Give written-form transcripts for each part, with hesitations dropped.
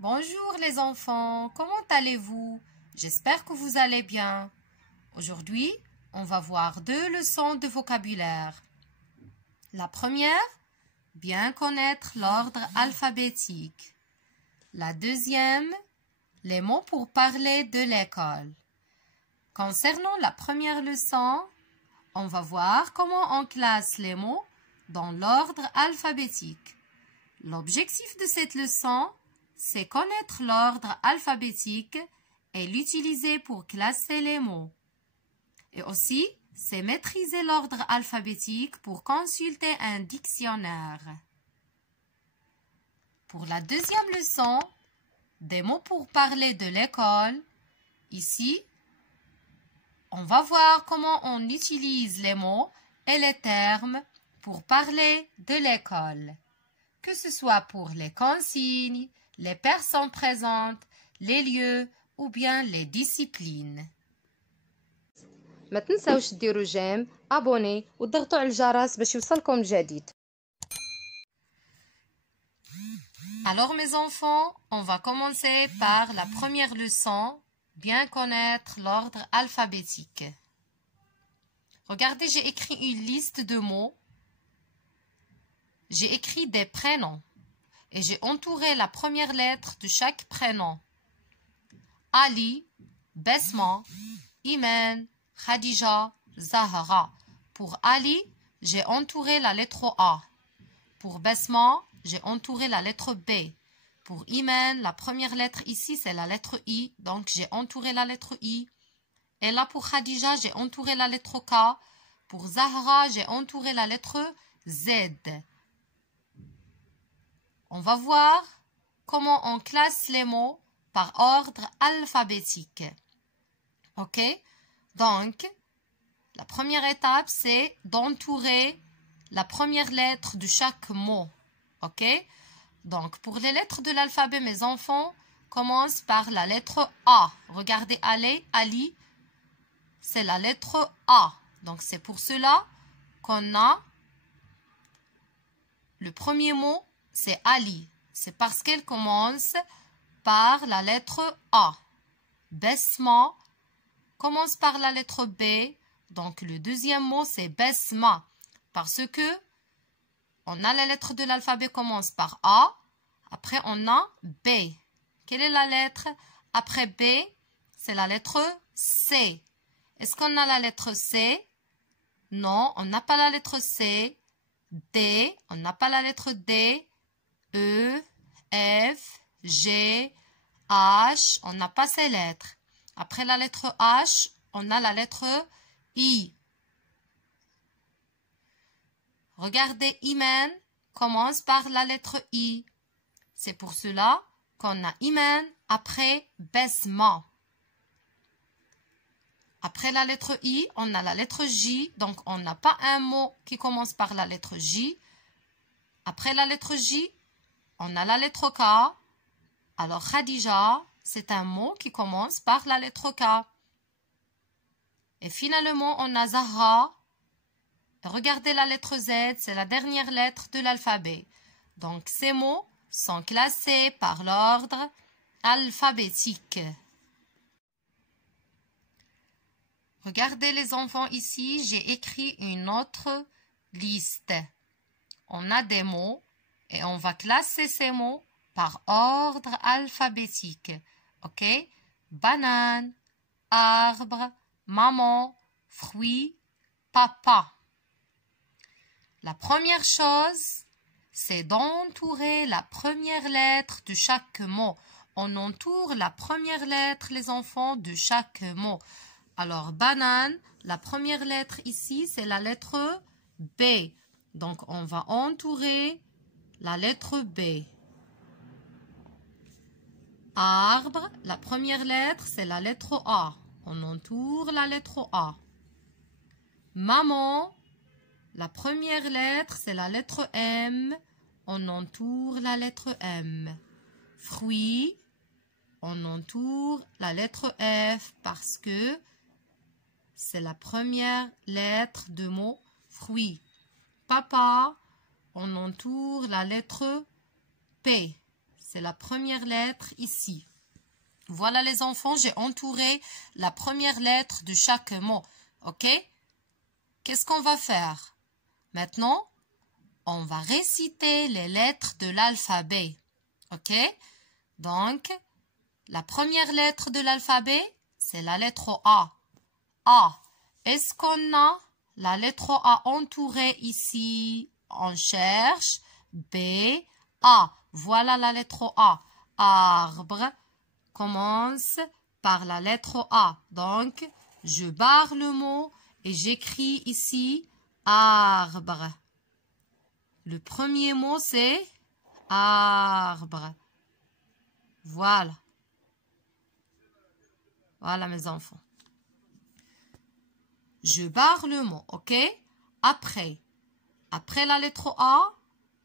Bonjour les enfants, comment allez-vous? J'espère que vous allez bien. Aujourd'hui, on va voir 2 leçons de vocabulaire. La première, bien connaître l'ordre alphabétique. La deuxième, les mots pour parler de l'école. Concernant la première leçon, on va voir comment on classe les mots dans l'ordre alphabétique. L'objectif de cette leçon, c'est connaître l'ordre alphabétique et l'utiliser pour classer les mots. Et aussi, c'est maîtriser l'ordre alphabétique pour consulter un dictionnaire. Pour la deuxième leçon, des mots pour parler de l'école, ici, on va voir comment on utilise les mots et les termes pour parler de l'école. Que ce soit pour les consignes, les personnes présentes, les lieux ou bien les disciplines. ما تنسوش ديروا جيم ابوني وتضغطوا على الجرس باش يوصلكم الجديد. Alors mes enfants, on va commencer par la première leçon, bien connaître l'ordre alphabétique. Regardez, j'ai écrit une liste de mots. J'ai écrit des prénoms et j'ai entouré la première lettre de chaque prénom. Ali, Besma, Iman, Khadija, Zahra. Pour Ali, j'ai entouré la lettre A. Pour Besma, j'ai entouré la lettre B. Pour Iman, la première lettre ici, c'est la lettre I. Donc, j'ai entouré la lettre I. Et là, pour Khadija, j'ai entouré la lettre K. Pour Zahra, j'ai entouré la lettre Z. On va voir comment on classe les mots par ordre alphabétique. Ok? Donc, la première étape, c'est d'entourer la première lettre de chaque mot. Ok? Donc, pour les lettres de l'alphabet, mes enfants, commence par la lettre A. Regardez, Ali, c'est la lettre A. Donc, c'est pour cela qu'on a le premier mot, c'est Ali. C'est parce qu'elle commence par la lettre A. Besma commence par la lettre B. Donc, le deuxième mot, c'est Besma. Parce que on a la lettre de l'alphabet commence par A. Après, on a B. Quelle est la lettre? Après B, c'est la lettre C. Est-ce qu'on a la lettre C? Non, on n'a pas la lettre C. D, on n'a pas la lettre D. E, F, G, H, on n'a pas ces lettres. Après la lettre H, on a la lettre I. Regardez, Iman commence par la lettre I. C'est pour cela qu'on a Iman après Besma. Après la lettre I, on a la lettre J. Donc, on n'a pas un mot qui commence par la lettre J. Après la lettre J, on a la lettre K. Alors, Khadija, c'est un mot qui commence par la lettre K. Et finalement, on a Zahra. Regardez la lettre Z, c'est la dernière lettre de l'alphabet. Donc, ces mots sont classés par l'ordre alphabétique. Regardez les enfants ici, j'ai écrit une autre liste. On a des mots et on va classer ces mots par ordre alphabétique. Ok? Banane, arbre, maman, fruit, papa. La première chose, c'est d'entourer la première lettre de chaque mot. On entoure la première lettre, les enfants, de chaque mot. Alors, banane, la première lettre ici, c'est la lettre B. Donc, on va entourer la lettre B. Arbre, la première lettre, c'est la lettre A. On entoure la lettre A. Maman, la première lettre, c'est la lettre M. On entoure la lettre M. Fruit, on entoure la lettre F parce que c'est la première lettre de mot fruit. Papa, on entoure la lettre P. c'est la première lettre ici. Voilà les enfants, j'ai entouré la première lettre de chaque mot. Ok? Qu'est-ce qu'on va faire? Maintenant, on va réciter les lettres de l'alphabet. Ok? Donc, la première lettre de l'alphabet, c'est la lettre A. A. Est-ce qu'on a la lettre A entourée ici? On cherche. B. A. Voilà la lettre A. Arbre commence par la lettre A. Donc, je barre le mot et j'écris ici arbre. Le premier mot, c'est arbre. Voilà. Voilà mes enfants. Je barre le mot, ok? Après la lettre A,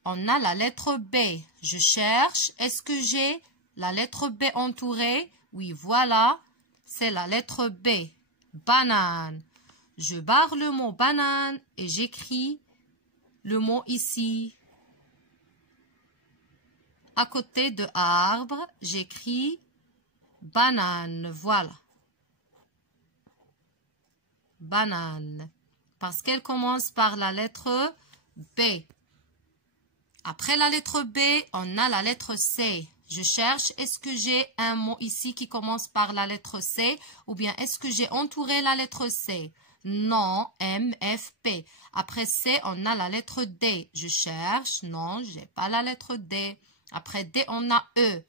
on a la lettre B. Je cherche. Est-ce que j'ai la lettre B entourée? Oui, voilà. C'est la lettre B. Banane. Je barre le mot banane et j'écris le mot ici. À côté de arbre, j'écris banane. Voilà. Banane. Parce qu'elle commence par la lettre B. Après la lettre B, on a la lettre C. Je cherche, est-ce que j'ai un mot ici qui commence par la lettre C ou bien est-ce que j'ai entouré la lettre C? Non, M, F, P. Après C, on a la lettre D. Je cherche, non, j'ai pas la lettre D. Après D, on a E.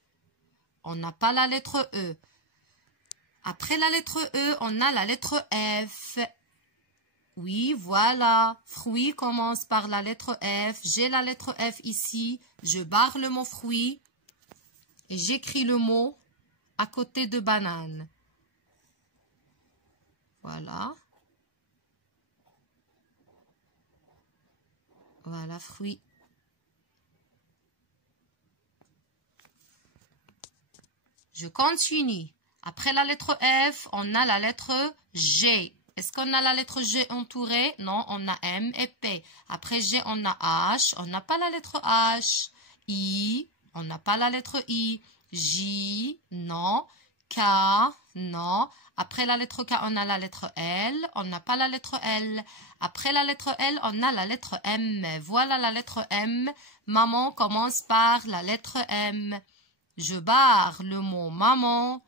On n'a pas la lettre E. Après la lettre E, on a la lettre F. Oui, voilà. Fruit commence par la lettre F. J'ai la lettre F ici. Je barre le mot fruit. Et j'écris le mot à côté de banane. Voilà. Voilà, fruit. Je continue. Après la lettre F, on a la lettre G. Est-ce qu'on a la lettre G entourée? Non, on a M et P. Après G, on a H. On n'a pas la lettre H. I, on n'a pas la lettre I. J, non. K, non. Après la lettre K, on a la lettre L. On n'a pas la lettre L. Après la lettre L, on a la lettre M. Voilà la lettre M. Maman commence par la lettre M. Je barre le mot maman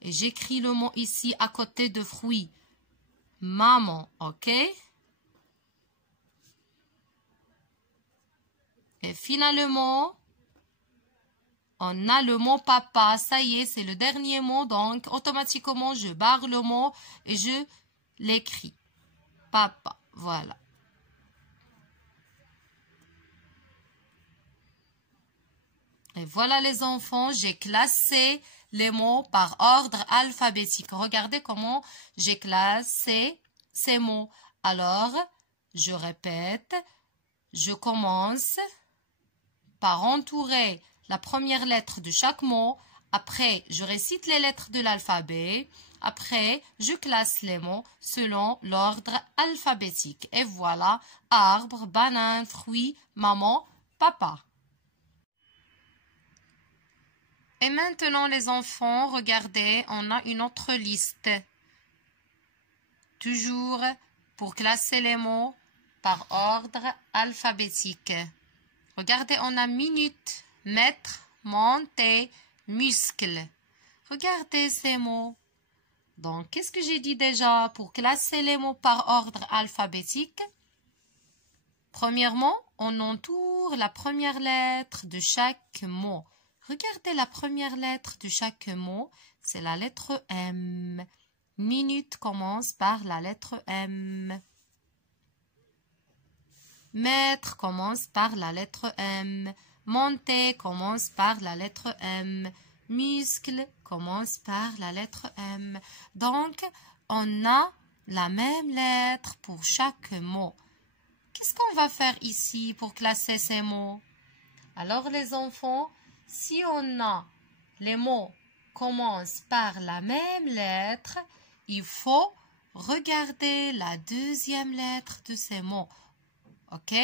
et j'écris le mot ici à côté de fruit. Maman, ok? Et finalement, on a le mot papa. Ça y est, c'est le dernier mot. Donc, automatiquement, je barre le mot et je l'écris. Papa, voilà. Et voilà les enfants, j'ai classé les mots par ordre alphabétique. Regardez comment j'ai classé ces mots. Alors, je répète, je commence par entourer la première lettre de chaque mot. Après, je récite les lettres de l'alphabet. Après, je classe les mots selon l'ordre alphabétique. Et voilà, arbre, banane, fruit, maman, papa. Et maintenant, les enfants, regardez, on a une autre liste. Toujours pour classer les mots par ordre alphabétique. Regardez, on a minute, mètre, monter, muscle. Regardez ces mots. Donc, qu'est-ce que j'ai dit déjà pour classer les mots par ordre alphabétique? Premièrement, on entoure la première lettre de chaque mot. Regardez la première lettre de chaque mot, c'est la lettre M. Minute commence par la lettre M. Mètre commence par la lettre M. Monter commence par la lettre M. Muscle commence par la lettre M. Donc, on a la même lettre pour chaque mot. Qu'est-ce qu'on va faire ici pour classer ces mots? Alors, les enfants, si on a les mots commencent par la même lettre, il faut regarder la deuxième lettre de ces mots. Ok?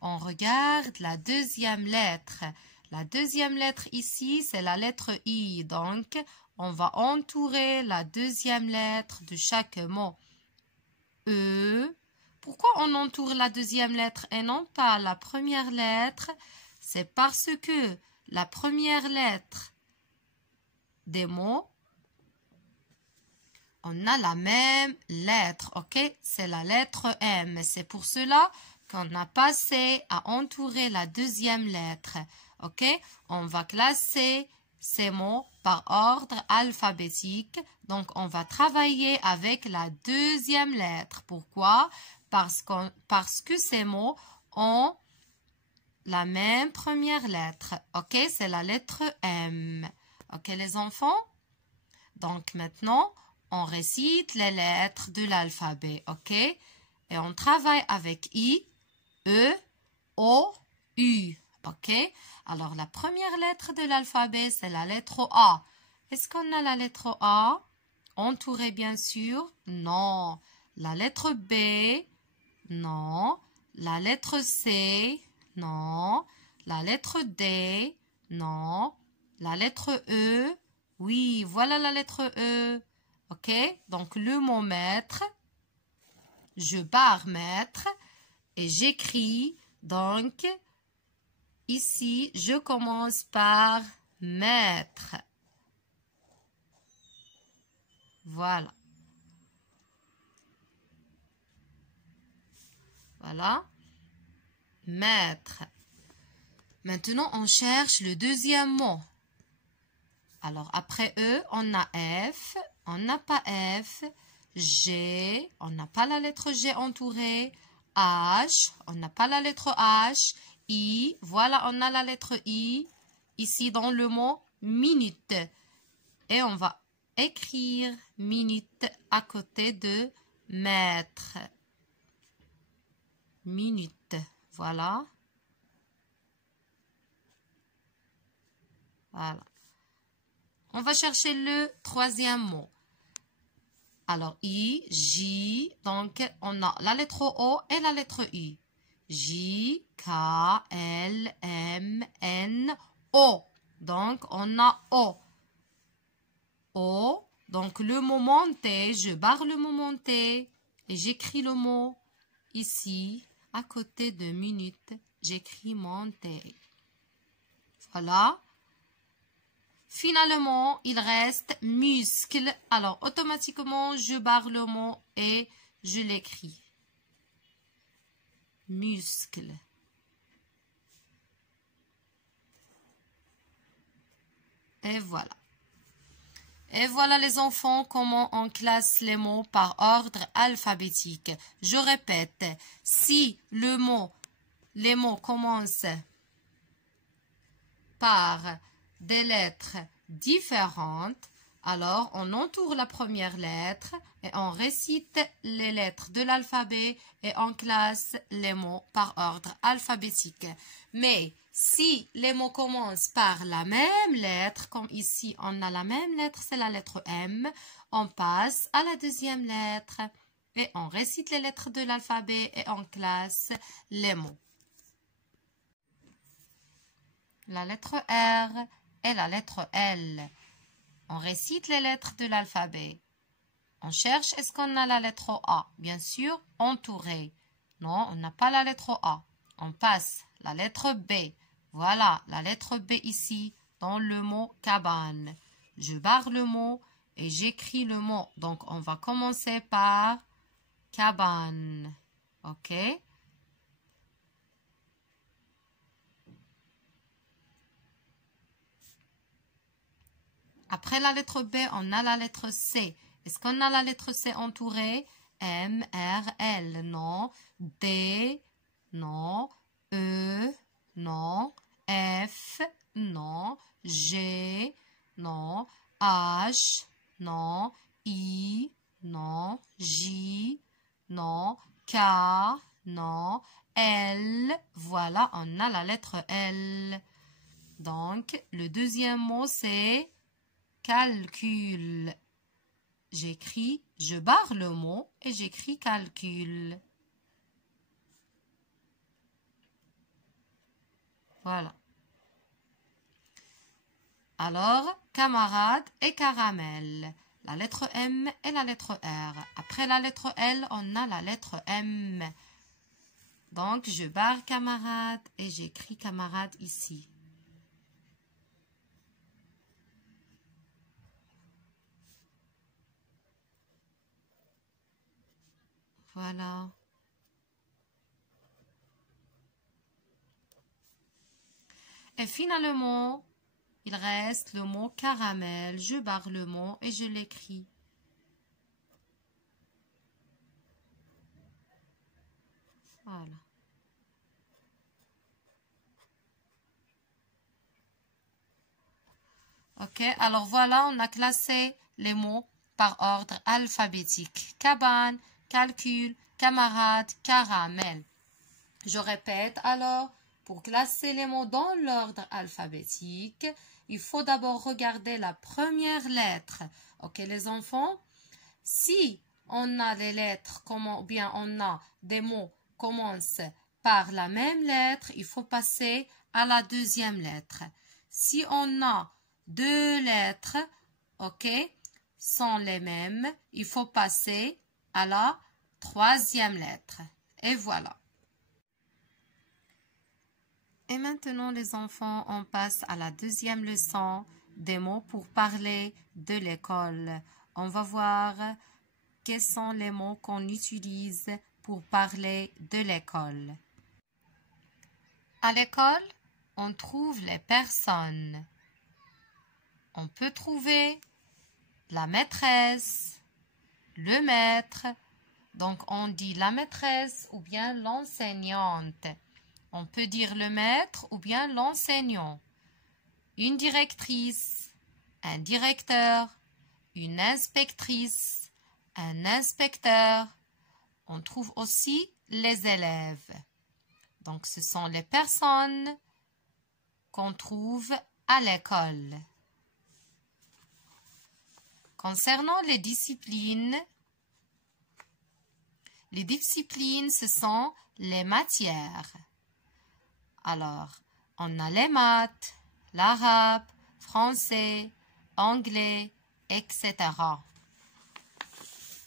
On regarde la deuxième lettre. La deuxième lettre ici, c'est la lettre I. Donc, on va entourer la deuxième lettre de chaque mot. E. Pourquoi on entoure la deuxième lettre et non pas la première lettre? C'est parce que la première lettre des mots, on a la même lettre, ok? C'est la lettre M. C'est pour cela qu'on a passé à entourer la deuxième lettre, ok? On va classer ces mots par ordre alphabétique. Donc, on va travailler avec la deuxième lettre. Pourquoi? Parce que ces mots ont la même première lettre, ok? C'est la lettre M. Ok, les enfants? Donc, maintenant, on récite les lettres de l'alphabet, ok? Et on travaille avec I, E, O, U, ok? Alors, la première lettre de l'alphabet, c'est la lettre A. Est-ce qu'on a la lettre A? Entourée, bien sûr? Non. La lettre B? Non. La lettre C? Non. La lettre D? Non. La lettre E? Oui, voilà la lettre E. Ok? Donc, le mot maître, je barre maître et j'écris. Donc, ici, je commence par maître. Voilà. Voilà. Maître. Maintenant, on cherche le deuxième mot. Alors, après E, on a F. On n'a pas F. G. On n'a pas la lettre G entourée. H. On n'a pas la lettre H. I. Voilà, on a la lettre I. Ici, dans le mot minute. Et on va écrire minute à côté de maître. Minute. Voilà. Voilà. On va chercher le troisième mot. Alors, I, J, donc on a la lettre O et la lettre I. J, K, L, M, N, O. Donc, on a O. O, donc le mot monter, je barre le mot monter et j'écris le mot ici, à côté de minute, j'écris monter. Voilà. Finalement, il reste muscle. Alors, automatiquement, je barre le mot et je l'écris. Muscle. Et voilà. Et voilà les enfants, comment on classe les mots par ordre alphabétique. Je répète, si les mots commencent par des lettres différentes, alors on entoure la première lettre et on récite les lettres de l'alphabet et on classe les mots par ordre alphabétique. Mais si les mots commencent par la même lettre, comme ici on a la même lettre, c'est la lettre M, on passe à la deuxième lettre et on récite les lettres de l'alphabet et on classe les mots. La lettre R et la lettre L. On récite les lettres de l'alphabet. On cherche, est-ce qu'on a la lettre A? Bien sûr, entourée. Non, on n'a pas la lettre A. On passe la lettre B. Voilà, la lettre B ici, dans le mot cabane. Je barre le mot et j'écris le mot. Donc, on va commencer par cabane. OK? Après la lettre B, on a la lettre C. Est-ce qu'on a la lettre C entourée? M, R, L, non. D, non. E, non. F, non. G, non. H, non. I, non. J, non. K, non. L, voilà, on a la lettre L. Donc, le deuxième mot, c'est calcul. J'écris, je barre le mot et j'écris calcul. Voilà. Alors, camarade et caramel. La lettre M et la lettre R. Après la lettre L, on a la lettre M. Donc, je barre camarade et j'écris camarade ici. Voilà. Et finalement, il reste le mot caramel. Je barre le mot et je l'écris. Voilà. Ok, alors voilà, on a classé les mots par ordre alphabétique. Cabane, calcul, camarade, caramel. Je répète alors, pour classer les mots dans l'ordre alphabétique, il faut d'abord regarder la première lettre. Ok, les enfants? Si on a des lettres, ou bien on a des mots qui commencent par la même lettre, il faut passer à la deuxième lettre. Si on a deux lettres, ok, sont les mêmes, il faut passer à la troisième lettre. Et voilà. Et maintenant, les enfants, on passe à la deuxième leçon des mots pour parler de l'école. On va voir quels sont les mots qu'on utilise pour parler de l'école. À l'école, on trouve les personnes. On peut trouver la maîtresse, le maître. Donc, on dit la maîtresse ou bien l'enseignante. On peut dire le maître ou bien l'enseignant. Une directrice, un directeur, une inspectrice, un inspecteur. On trouve aussi les élèves. Donc, ce sont les personnes qu'on trouve à l'école. Concernant les disciplines, ce sont les matières. Alors, on a les maths, l'arabe, français, anglais, etc.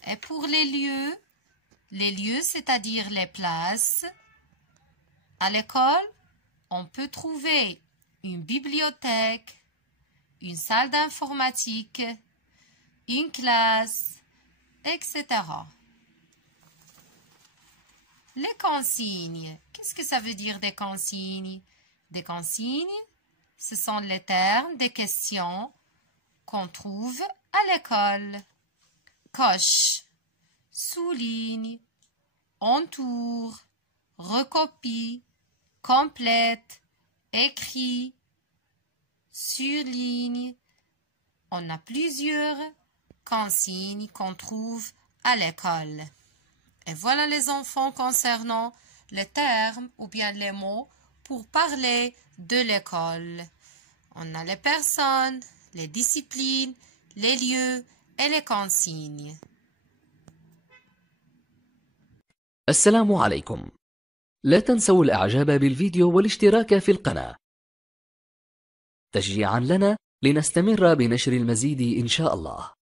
Et pour les lieux, c'est-à-dire les places, à l'école, on peut trouver une bibliothèque, une salle d'informatique, une classe, etc. Les consignes. Qu'est-ce que ça veut dire des consignes? Des consignes, ce sont les termes des questions qu'on trouve à l'école. Coche, souligne, entoure, recopie, complète, écrit, surligne. On a plusieurs consignes qu'on trouve à l'école. Et voilà les enfants concernant les termes ou bien les mots pour parler de l'école. On a les personnes, les disciplines, les lieux et les consignes. السلام عليكم. لا تنسوا الإعجاب بالفيديو والاشتراك في القناة تشجيعا لنا لنستمر بنشر المزيد إن شاء الله.